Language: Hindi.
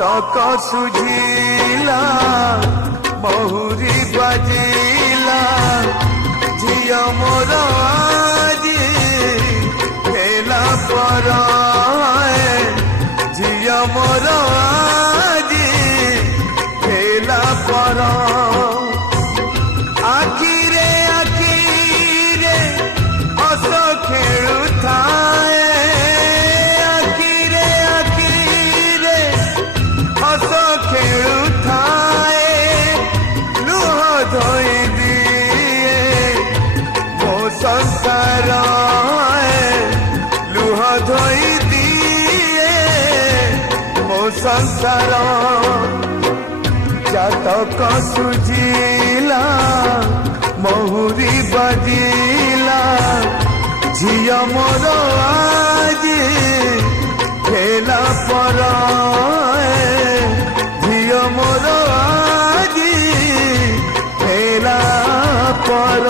जातक सुझिला बहुरी बाजिला झिया मोर आजी खेला पर झिया मोर आजी खेला पर आखिरे आखिरे हस खेलु थाए आखिरे आखिरे हस खेलु थाए लुह धोई दिए मो संसार लुह धोई दिए मो संसार जातक सुझिला बहुरी बाजिला झिया मोर आजी खेला पर झिया मोर आजी खेला पर।